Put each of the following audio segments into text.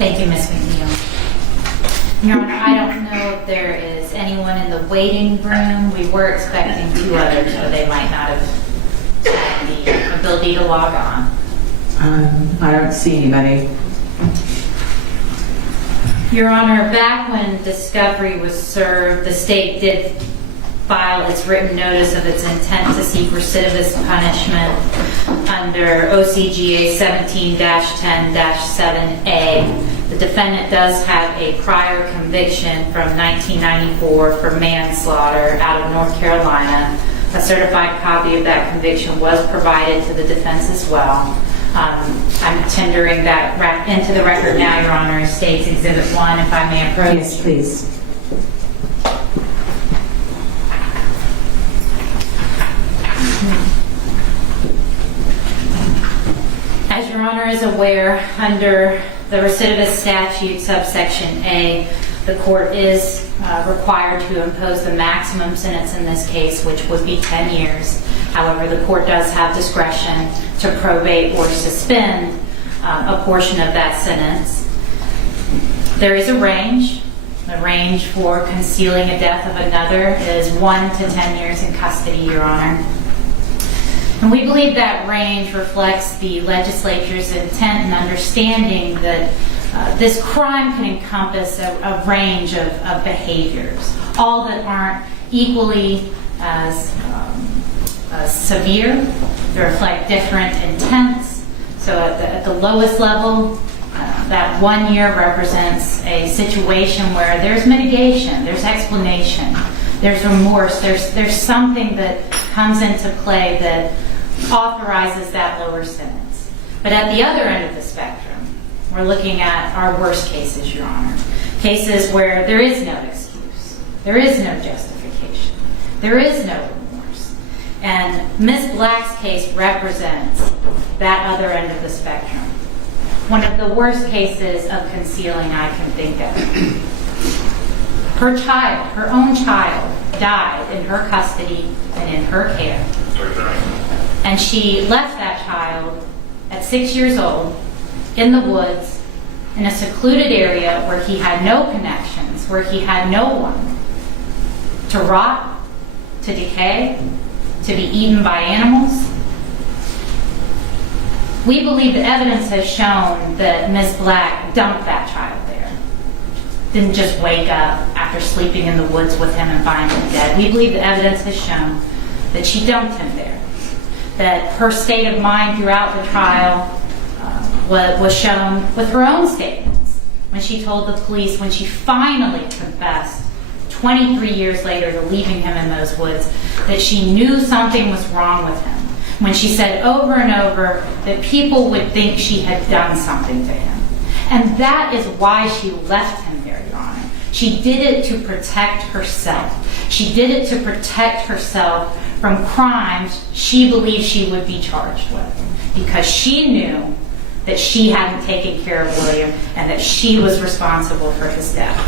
Thank you, Ms. McNeil. Your Honor, I don't know if there is anyone in the waiting room. We were expecting 2 others, so they might not have had the ability to log on. I don't see anybody. Your Honor, back when discovery was served, the state did file its written notice of its intent to seek recidivist punishment under OCGA 17-10-7A. The defendant does have a prior conviction from 1994 for manslaughter out of North Carolina. A certified copy of that conviction was provided to the defense as well. I'm tendering that into the record now, Your Honor. State's Exhibit 1, if I may approach. Yes, please. As Your Honor is aware, under the recidivist statute, subsection A, the court is required to impose the maximum sentence in this case, which would be 10 years. However, the court does have discretion to probate or suspend a portion of that sentence. There is a range. The range for concealing a death of another is 1 to 10 years in custody, Your Honor. And we believe that range reflects the legislature's intent and understanding that this crime can encompass a range of behaviors, all that aren't equally as severe. They reflect different intents. So at the lowest level, that 1 year represents a situation where there's mitigation, there's explanation, there's remorse, there's something that comes into play that authorizes that lower sentence. But at the other end of the spectrum, we're looking at our worst cases, Your Honor. Cases where there is no excuse, there is no justification, there is no remorse. And Ms. Black's case represents that other end of the spectrum. One of the worst cases of concealing I can think of. Her child, her own child, died in her custody and in her care. And she left that child at 6 years old in the woods in a secluded area where he had no connections, where he had no one, to rot, to decay, to be eaten by animals. We believe the evidence has shown that Ms. Black dumped that child there. Didn't just wake up after sleeping in the woods with him and find him dead. We believe the evidence has shown that she dumped him there. That her state of mind throughout the trial was shown with her own statements. When she told the police, when she finally confessed 23 years later to leaving him in those woods, that she knew something was wrong with him. When she said over and over that people would think she had done something to him. And that is why she left him there, Your Honor. She did it to protect herself. She did it to protect herself from crimes she believed she would be charged with. Because she knew that she hadn't taken care of William and that she was responsible for his death.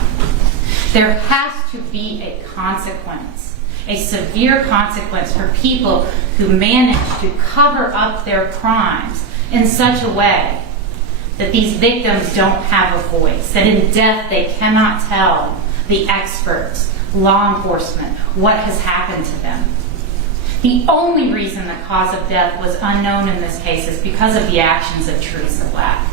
There has to be a consequence, a severe consequence for people who manage to cover up their crimes in such a way that these victims don't have a voice, that in death they cannot tell the experts, law enforcement, what has happened to them. The only reason the cause of death was unknown in this case is because of the actions of Teresa Black.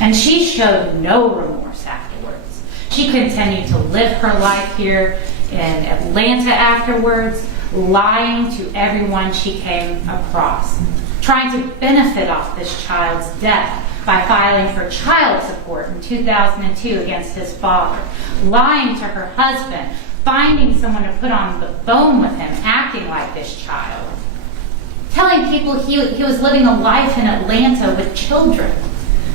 And she showed no remorse afterwards. She continued to live her life here in Atlanta afterwards, lying to everyone she came across, trying to benefit off this child's death by filing for child support in 2002 against his father, lying to her husband, finding someone to put on the phone with him, acting like this child, telling people he was living a life in Atlanta with children.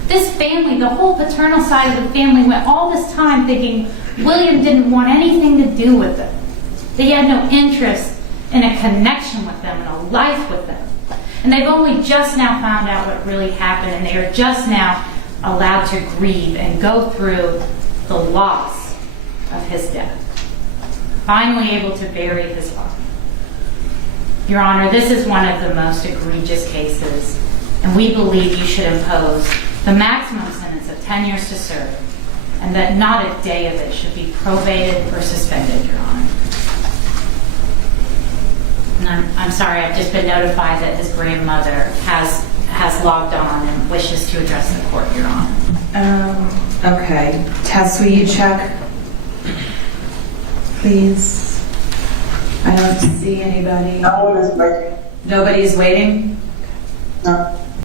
This family, the whole paternal side of the family, went all this time thinking William didn't want anything to do with them. They had no interest in a connection with them and a life with them. And they've only just now found out what really happened, and they are just now allowed to grieve and go through the loss of his death. Finally able to bury his body. Your Honor, this is one of the most egregious cases, and we believe you should impose the maximum sentence of 10 years to serve, and that not a day of it should be probated or suspended, Your Honor. And I'm sorry, I've just been notified that his grandmother has logged on and wishes to address the court, Your Honor. Okay. Tess, will you check? Please. I don't see anybody. No one is waiting. Nobody's waiting? No.